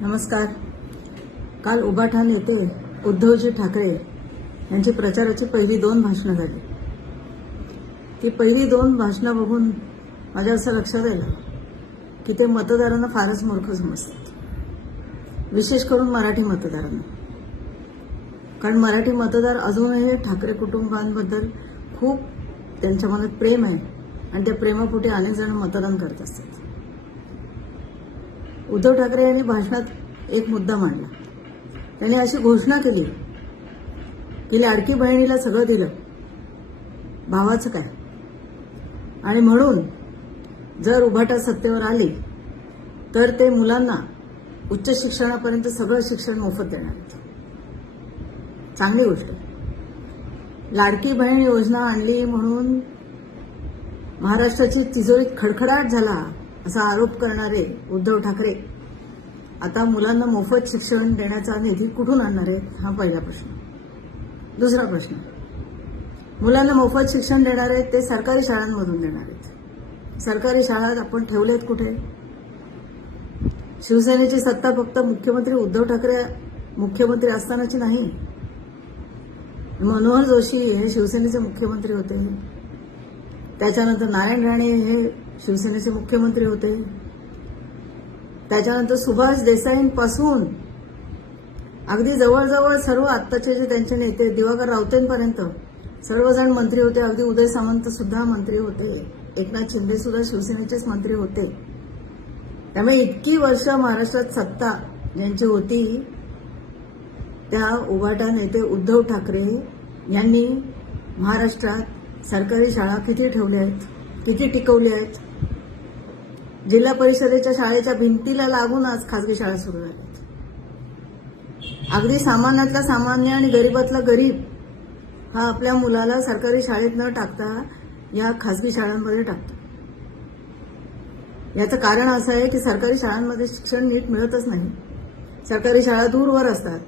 नमस्कार. काल उबाठा नेते उद्धवजी ठाकरे यांची प्रचाराची पहिली दोन भाषणं झाली. ती पहिली दोन भाषणं बघून माझ्या असं लक्षात आलं की ते मतदारांना फारच मूर्ख समजतात. विशेष करून मराठी मतदारांना. कारण मराठी मतदार अजूनही ठाकरे कुटुंबांबद्दल खूप त्यांच्या मनात प्रेम आहे आणि त्या प्रेमापोटी अनेक जण मतदान करत असतात. उद्धव ठाकरे यांनी भाषणात एक मुद्दा मांडला. त्यांनी अशी घोषणा केली की लाडकी बहिणीला सगळं दिलं. भावाचं काय? आणि म्हणून जर उभाटा सत्तेवर आली तर ते मुलांना उच्च शिक्षणापर्यंत सगळं शिक्षण मोफत देणार चांगली गोष्ट लाडकी बहीण योजना आणली म्हणून महाराष्ट्राची तिजोरीत खडखडाट झाला असा आरोप करणारे उद्धव ठाकरे आता मुलांना मोफत शिक्षण देण्याचा निधी कुठून आणणार आहेत हा पहिला प्रश्न. दुसरा प्रश्न. मुलांना मोफत शिक्षण देणार आहेत ते सरकारी शाळांमधून देणार आहेत. सरकारी शाळा आपण ठेवलेत कुठे? शिवसेनेची सत्ता फक्त मुख्यमंत्री उद्धव ठाकरे मुख्यमंत्री असतानाची नाही. मनोहर जोशी हे शिवसेनेचे मुख्यमंत्री होते. त्याच्यानंतर नारायण राणे हे शिवसेनेचे मुख्यमंत्री होते. त्याच्यानंतर सुभाष देसाईंपासून अगदी जवळजवळ सर्व आत्ताचे जे त्यांचे नेते दिवाकर रावतेंपर्यंत सर्वजण मंत्री होते. अगदी उदय सामंत सुद्धा मंत्री होते. एकनाथ शिंदे सुद्धा शिवसेनेचेच मंत्री होते. त्यामुळे इतकी वर्ष महाराष्ट्रात सत्ता ज्यांची होती त्या उभाटा नेते उद्धव ठाकरे यांनी महाराष्ट्रात सरकारी शाळा किती ठेवल्या आहेत? किती टिकवल्या आहेत? जिल्हा परिषदेच्या शाळेच्या भिंतीला लागून आज खासगी शाळा सुरू झाल्या आहेत. अगदी सामान्यातला सामान्य आणि गरीबातला गरीब हा आपल्या मुलाला सरकारी शाळेत न टाकता या खासगी शाळांमध्ये टाकतो. याचं कारण असं आहे की सरकारी शाळांमध्ये शिक्षण नीट मिळतच नाही. सरकारी शाळा दूरवर असतात.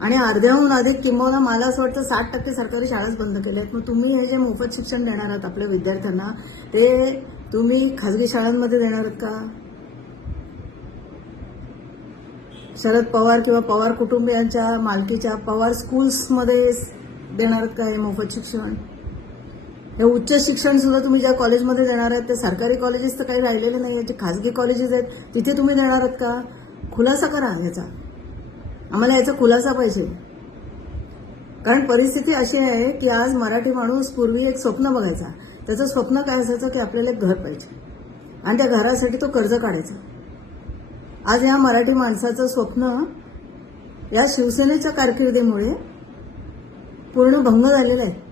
आणि अर्ध्याहून अधिक किंबहुना मला असं वाटतं साठ टक्के सरकारी शाळाच बंद केल्या आहेत. मग तुम्ही हे जे मोफत शिक्षण देणार आहात आपल्या विद्यार्थ्यांना ते तुम्ही खाजगी शाळांमध्ये देणार आहात का? शरद पवार किंवा पवार कुटुंबियांच्या मालकीच्या पवार स्कूल्समध्ये देणार का हे मोफत शिक्षण? हे उच्च शिक्षण सुद्धा तुम्ही ज्या कॉलेजमध्ये देणार आहेत ते सरकारी कॉलेजेस तर काही राहिलेले नाही आहेत जे खाजगी कॉलेजेस आहेत तिथे तुम्ही देणार आहात का? खुलासा करा याचा. आम्हाला याचा खुलासा पाहिजे. कारण परिस्थिती अशी आहे की आज मराठी माणूस पूर्वी एक स्वप्न बघायचा. त्याचं स्वप्न काय असायचं की आपल्याला एक घर पाहिजे. आणि त्या घरासाठी तो कर्ज काढायचा. आज या मराठी माणसाचं स्वप्न या शिवसेनेच्या कारकिर्दीमुळे पूर्ण भंग झालेलं आहे.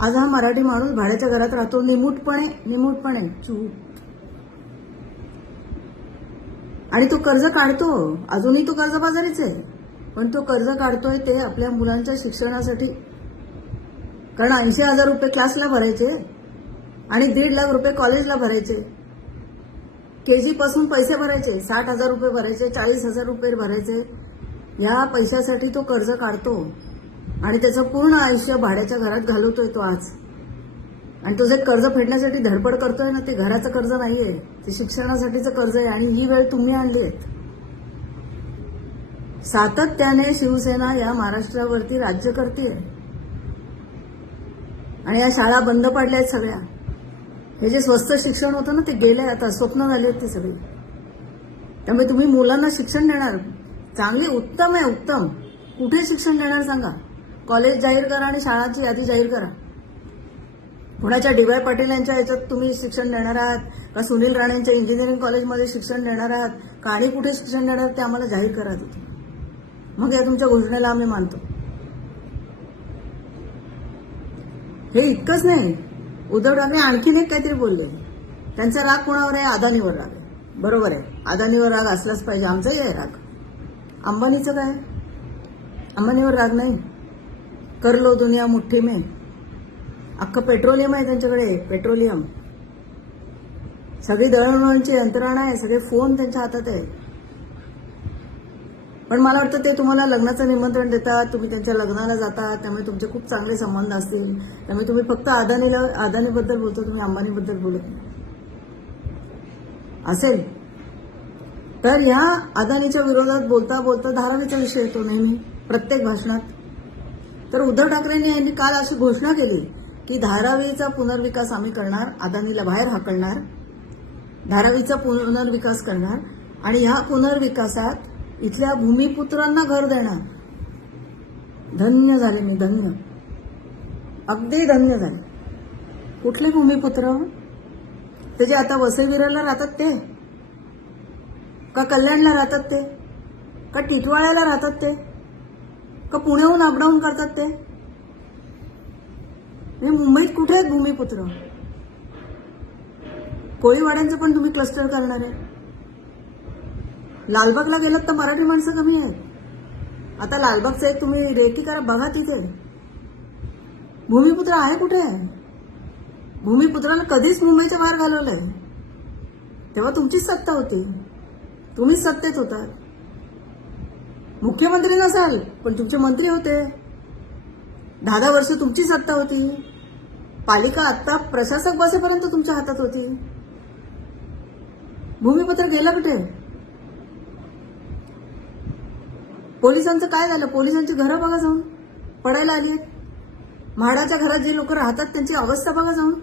आज हा मराठी माणूस भाड्याच्या घरात राहतो निमूटपणे निमूटपणे चूप. आणि तो कर्ज काढतो. अजूनही तो कर्जबाजारीच आहे. पण तो कर्ज काढतोय ते आपल्या मुलांच्या शिक्षणासाठी कारण ऐंशी हजार रुपये क्लासला भरायचे आणि दीड लाख रुपये कॉलेजला भरायचे. के जी पासून पैसे भरायचे साठ हजार रुपये भरायचे चाळीस हजार रुपये भरायचे. या पैशासाठी तो कर्ज काढतो आणि त्याचं पूर्ण आयुष्य भाड्याच्या घरात घालवतोय तो आज. आणि तो जे कर्ज फेडण्यासाठी धडपड करतोय ना ते घराचं कर्ज नाहीये ते शिक्षणासाठीचं कर्ज आहे आणि ही वेळ तुम्ही आणली आहेत सातत्याने शिवसेना या महाराष्ट्रावरती राज्य करते आणि या शाळा बंद पडल्या आहेत सगळ्या. हे जे स्वस्त शिक्षण होतं ना ते गेलंय आता स्वप्न झाले आहेत ते सगळे. त्यामुळे तुम्ही मुलांना शिक्षण देणार. चांगली उत्तम आहे उत्तम. कुठे शिक्षण देणार सांगा? कॉलेज जाहीर करा आणि शाळांची यादी जाहीर करा. पुण्याच्या डी वाय पाटील यांच्या याच्यात तुम्ही शिक्षण देणार आहात? का सुनील राणेंच्या इंजिनिअरिंग कॉलेजमध्ये शिक्षण देणार आहात? का आणि कुठे शिक्षण देणार ते आम्हाला जाहीर करा तिथे. मग या तुमच्या घोषणेला आम्ही मानतो. हे इतकंच नाही. उद्धव ठाकरे आणखीन एक काहीतरी बोलले. त्यांचा राग कोणावर आहे? अदानीवर राग आहे. बरोबर आहे. अदानीवर राग असलाच पाहिजे. आमचाही आहे राग. अंबानीचं काय? अंबानीवर राग नाही. करलो दुनिया मुठ्ठी मे. अख्खं पेट्रोलियम आहे त्यांच्याकडे. पेट्रोलियम. सगळी दळणवळणची यंत्रणा आहे. सगळे फोन त्यांच्या हातात आहे. पण मला वाटतं ते तुम्हाला लग्नाचं निमंत्रण देतात तुम्ही त्यांच्या लग्नाला जातात त्यामुळे तुमचे खूप चांगले संबंध असतील. त्यामुळे तुम्ही फक्त अदानीला अदानीबद्दल बोलतो तुम्ही अंबानीबद्दल बोलत नाही असेल. तर ह्या अदानीच्या विरोधात बोलता बोलता धारावीचा विषय येतो नेहमी प्रत्येक भाषणात. तर उद्धव ठाकरेंनी यांनी काल अशी घोषणा केली की धारावीचा पुनर्विकास आम्ही करणार अदानीला बाहेर हाकलणार धारावीचा पुनर्विकास करणार आणि ह्या पुनर्विकासात इथल्या भूमिपुत्रांना घर देणार धन्य झाले मी धन्य. अगदी धन्य झाले. कुठले भूमिपुत्र? ते जे आता वसईविराला राहतात ते? का कल्याणला राहतात ते? का टिटवाळ्याला राहतात ते? का पुण्याहून अपडाऊन करतात ते? मुंबईत कुठे आहेत भूमिपुत्र? कोळीवाड्यांचं पण तुम्ही क्लस्टर करणार. आहे लालबागला गेलात तर मराठी माणसं कमी आहेत. आता लालबागचं एक तुम्ही रेटी करा बघा तिथे. भूमिपुत्र आहे कुठे? भूमिपुत्रानं कधीच मुंबईच्या बाहेर घालवलंय. तेव्हा तुमचीच सत्ता होती. तुम्हीच सत्तेत होता. मुख्यमंत्री नसाल पण तुमचे मंत्री होते. दहा दहा वर्ष तुमची सत्ता होती. पालिका आत्ता प्रशासक बसेपर्यंत तुमच्या हातात होती. भूमिपत्र गेलं कुठे? पोलिसांचं काय झालं? पोलिसांची घरं बघा जाऊन. पडायला आली म्हाडाच्या घरात जे लोक राहतात त्यांची अवस्था बघा जाऊन.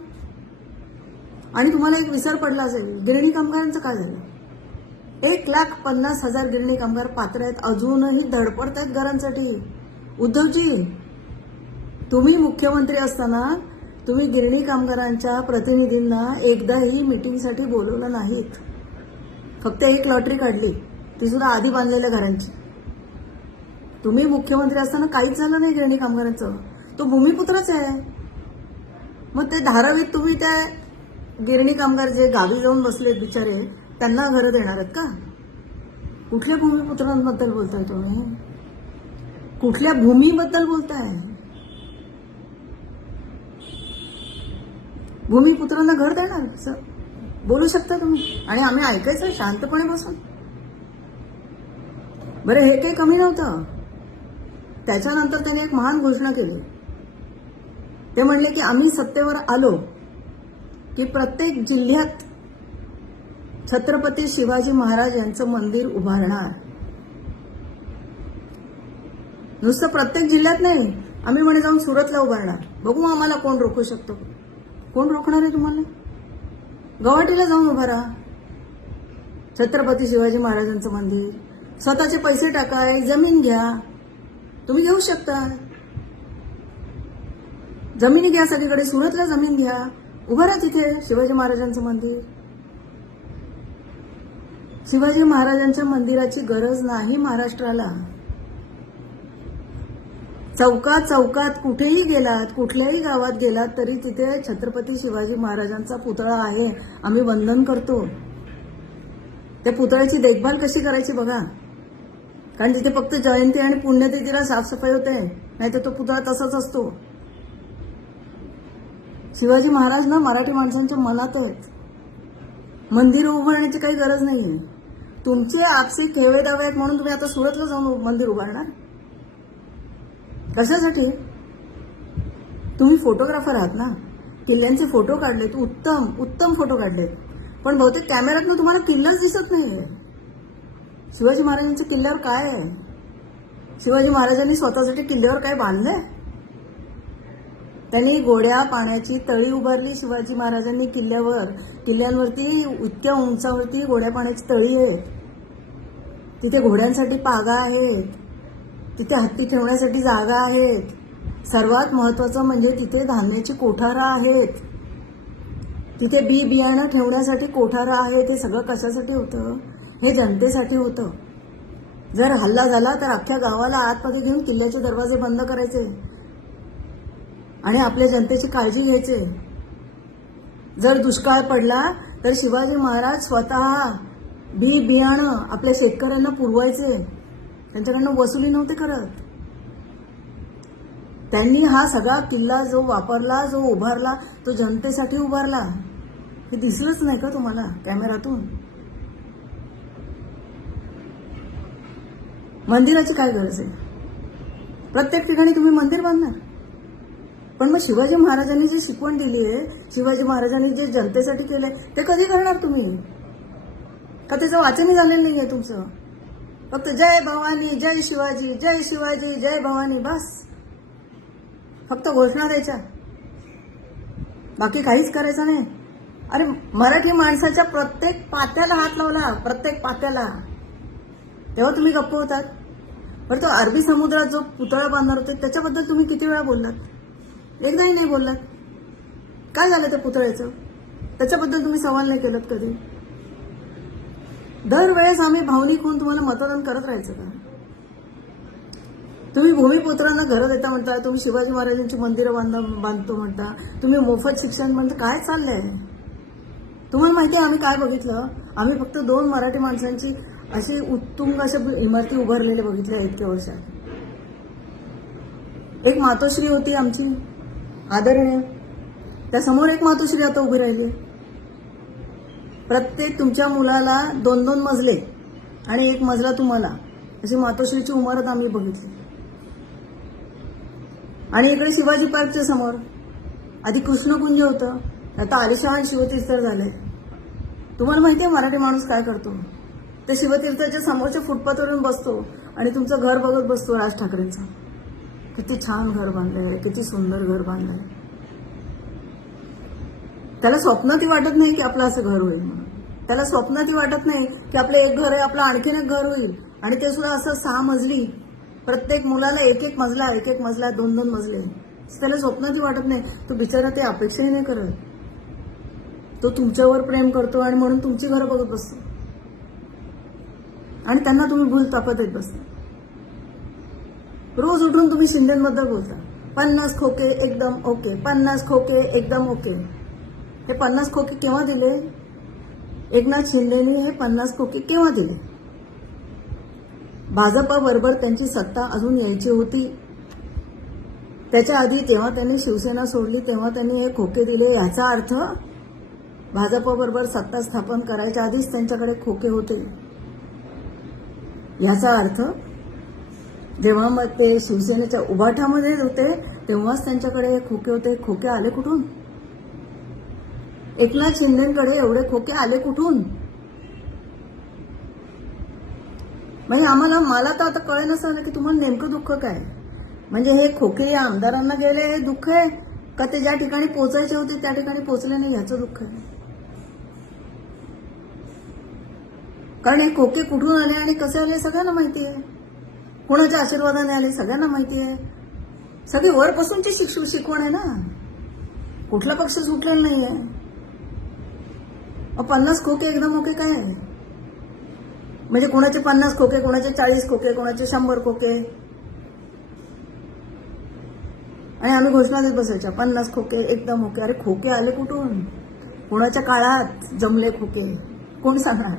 आणि तुम्हाला एक विसर पडला असेल. गिरणी कामगारांचं काय झालं? एक लाख पन्नास हजार गिरणी कामगार पात्र आहेत. अजूनही धडपडत आहेत घरांसाठी. उद्धवजी तुम्ही मुख्यमंत्री असताना तुम्ही गिरणी कामगारांच्या प्रतिनिधींना एकदाही मिटिंगसाठी बोलवलं नाहीत. फक्त एक लॉटरी काढली. ती सुद्धा आधी बांधलेल्या घरांची. तुम्ही मुख्यमंत्री असताना काहीच झालं नाही गिरणी कामगारांचं. तो भूमिपुत्रच आहे. मग ते धारावीत तुम्ही त्या गिरणी कामगार जे गावी जाऊन बसलेत बिचारे त्यांना घरं देणार आहेत का? कुठल्या भूमिपुत्रांबद्दल बोलताय तुम्ही? कुठल्या भूमीबद्दल बोलताय? भूमिपुत्रांना घर देणार? सर बोलू शकता तुम्ही. आणि आम्ही ऐकायचं शांतपणे बसून. बरं हे काही कमी नव्हतं. त्याच्यानंतर त्याने एक महान घोषणा केली. ते म्हणले की आम्ही सत्तेवर आलो की प्रत्येक जिल्ह्यात छत्रपती शिवाजी महाराज यांचं मंदिर उभारणार. नुसतं प्रत्येक जिल्ह्यात नाही आम्ही म्हणे जाऊन सुरतला उभारणार. बघू आम्हाला कोण रोखू शकतो. कोण रोखणार आहे तुम्हाला? गुवाहाटीला जाऊन उभारा छत्रपती शिवाजी महाराजांचं मंदिर. स्वतःचे पैसे टाकाय जमीन घ्या. तुम्ही घेऊ शकता. जमिनी घ्या सगळीकडे सुरतला जमीन घ्या. उभारा तिथे शिवाजी महाराजांचं मंदिर. शिवाजी महाराजांच्या मंदिराची गरज नाही महाराष्ट्राला. चौकात चौकात कुठेही गेलात कुठल्याही गावात गेलात तरी तिथे छत्रपती शिवाजी महाराजांचा पुतळा आहे. आम्ही वंदन करतो. त्या पुतळ्याची देखभाल कशी करायची बघा. कारण तिथे फक्त जयंती आणि पुण्यतिथीला साफसफाई होते नाही तर तो पुतळा तसाच असतो. शिवाजी महाराज ना मराठी माणसांच्या मनात आहेत. मंदिर उभारण्याची काही गरज नाहीये. तुमचे आपसे खेळवे दावे आहेत म्हणून तुम्ही आता सुरतला जाऊन मंदिर उभारणार? कशासाठी? तुम्ही फोटोग्राफर आहात ना. किल्ल्यांचे फोटो काढलेत उत्तम उत्तम फोटो काढलेत. पण बहुतेक कॅमेऱ्यातनं तुम्हाला किल्लाच दिसत नाहीये. शिवाजी महाराजांच्या किल्ल्यावर काय आहे? शिवाजी महाराजांनी स्वतःसाठी किल्ल्यावर काय बांधलंय? त्यांनी गोड्या पाण्याची तळी उभारली शिवाजी महाराजांनी किल्ल्यावर. किल्ल्यांवरती इतक्या उंचावरती गोड्या पाण्याची तळी आहे. तिथे घोड्यांसाठी पागा आहेत. तिथे हत्ती ठेवण्यासाठी जागा आहेत. सर्वात महत्वाचं म्हणजे तिथे धान्याची कोठारं आहेत. तिथे बी बियाणं ठेवण्यासाठी कोठारं आहे ते सगळं कशासाठी होतं? हे जनतेसाठी होतं. जर हल्ला झाला तर अख्ख्या गावाला आतमध्ये घेऊन किल्ल्याचे दरवाजे बंद करायचे. आणि आपल्या जनतेची काळजी घ्यायचे. जर दुष्काळ पडला तर शिवाजी महाराज स्वतः बी बियाणं आपल्या शेतकऱ्यांना पुरवायचे. त्यांच्याकडनं वसुली नव्हते करत. त्यांनी हा सगळा किल्ला जो वापरला जो उभारला तो जनतेसाठी उभारला. हे दिसलंच नाही का तुम्हाला कॅमेऱ्यातून मंदिराची काय गरज आहे? प्रत्येक ठिकाणी तुम्ही मंदिर बांधणार. पण मग शिवाजी महाराजांनी जी शिकवण दिली आहे शिवाजी महाराजांनी जे जनतेसाठी केलंय ते कधी करणार तुम्ही? का त्याचं वाचनही झालेलं नाही आहे तुमचं? फक्त जय भवानी जय शिवाजी जय शिवाजी जय भवानी बस. फक्त घोषणा द्यायच्या. बाकी काहीच करायचं नाही. अरे मराठी माणसाच्या प्रत्येक पात्याला हात लावला प्रत्येक पात्याला. तेव्हा तुम्ही गप्प होतात. बरं तो अरबी समुद्रात जो पुतळा बांधणार होते त्याच्याबद्दल तुम्ही किती वेळा बोललात? एकदाही नाही बोललात. काय झालं त्या पुतळ्याचं? त्याच्याबद्दल तुम्ही सवाल नाही केलं कधी? दरवेळेस आम्ही भावनिक होऊन तुम्हाला मतदान करत राहायचं का? तुम्ही भूमिपुत्रांना घरं देता म्हणता तुम्ही शिवाजी महाराजांची मंदिरं बांध बांधतो म्हणता तुम्ही मोफत शिक्षण म्हणता काय चाललंय? तुम्हाला माहिती आहे आम्ही काय बघितलं? आम्ही फक्त दोन मराठी माणसांची अशी उत्तुंग अशा इमारती उभारलेल्या बघितल्या इतक्या वर्षात. एक मातोश्री होती आमची आदरणीय. त्यासमोर एक मातोश्री आता उभी राहिली. प्रत्येक तुमच्या मुलाला दोन दोन मजले आणि एक मजला तुम्हाला अशी मातोश्रीची इमारत आम्ही बघितली. आणि इकडे शिवाजी पार्कच्या समोर आधी कृष्णकुंज होतं आता आलिशान शिवतीस्तर झालंय. तुम्हाला माहिती आहे मराठी माणूस काय करतो? त्या शिवतीर्थाच्या समोरच्या फुटपाथवरून बसतो आणि तुमचं घर बघत बसतो राज ठाकरेंचं. किती छान घर बांधलंय किती सुंदर घर बांधलंय. त्याला स्वप्नातही वाटत नाही की आपलं असं घर होईल म्हणून. त्याला स्वप्नातही वाटत नाही की आपलं एक घर आहे आपलं आणखीन एक घर होईल. आणि ते सुद्धा असं सहा मजली प्रत्येक मुलाला एक एक मजला एक एक मजला दोन दोन मजले. त्याला स्वप्नातही वाटत नाही. तो बिचारा ते अपेक्षाही नाही करत. तो तुमच्यावर प्रेम करतो आणि म्हणून तुमची घरं बघत बसतो. आणि त्यांना तुम्ही भूल तापत येत बसता. रोज उठून तुम्ही शिंदेबद्दल बोलता. पन्नास खोके एकदम ओके पन्नास खोके एकदम ओके. हे पन्नास खोके केव्हा दिले? एकनाथ शिंदेने हे पन्नास खोके केव्हा दिले? भाजपाबरोबर त्यांची सत्ता अजून यायची होती. त्याच्या आधी तेव्हा त्यांनी शिवसेना सोडली तेव्हा त्यांनी हे खोके दिले याचा अर्थ भाजपाबरोबर सत्ता स्थापन करायच्या आधीच त्यांच्याकडे खोके होते. याचा अर्थ जेव्हा मग ते शिवसेनेच्या उभाठामध्ये होते तेव्हाच त्यांच्याकडे खोके होते. खोके आले कुठून? एकनाथ शिंदेकडे एवढे खोके आले कुठून? म्हणजे आम्हाला मला तर आता कळे ना की तुम्हाला नेमकं दुःख काय? म्हणजे हे खोके या आमदारांना गेले हे दुःख आहे? का ते ज्या ठिकाणी पोचायचे होते त्या ठिकाणी पोचले नाही ह्याचं दुःख आहे? कारण हे खोके कुठून आले आणि कसे आले सगळ्यांना माहिती आहे. कोणाच्या आशीर्वादाने आले सगळ्यांना माहिती आहे. सगळी वरपासूनची शिक्षण शिकवण आहे ना. कुठला पक्ष सुटलेला नाही आहे पन्नास खोके एकदम ओके काय? आहे म्हणजे कोणाचे पन्नास खोके कोणाचे चाळीस खोके कोणाचे शंभर खोके आणि आम्ही घोषणा देत बसायच्या पन्नास खोके एकदम ओके. अरे खोके आले कुठून? कोणाच्या काळात जमले खोके? कोण सांगणार?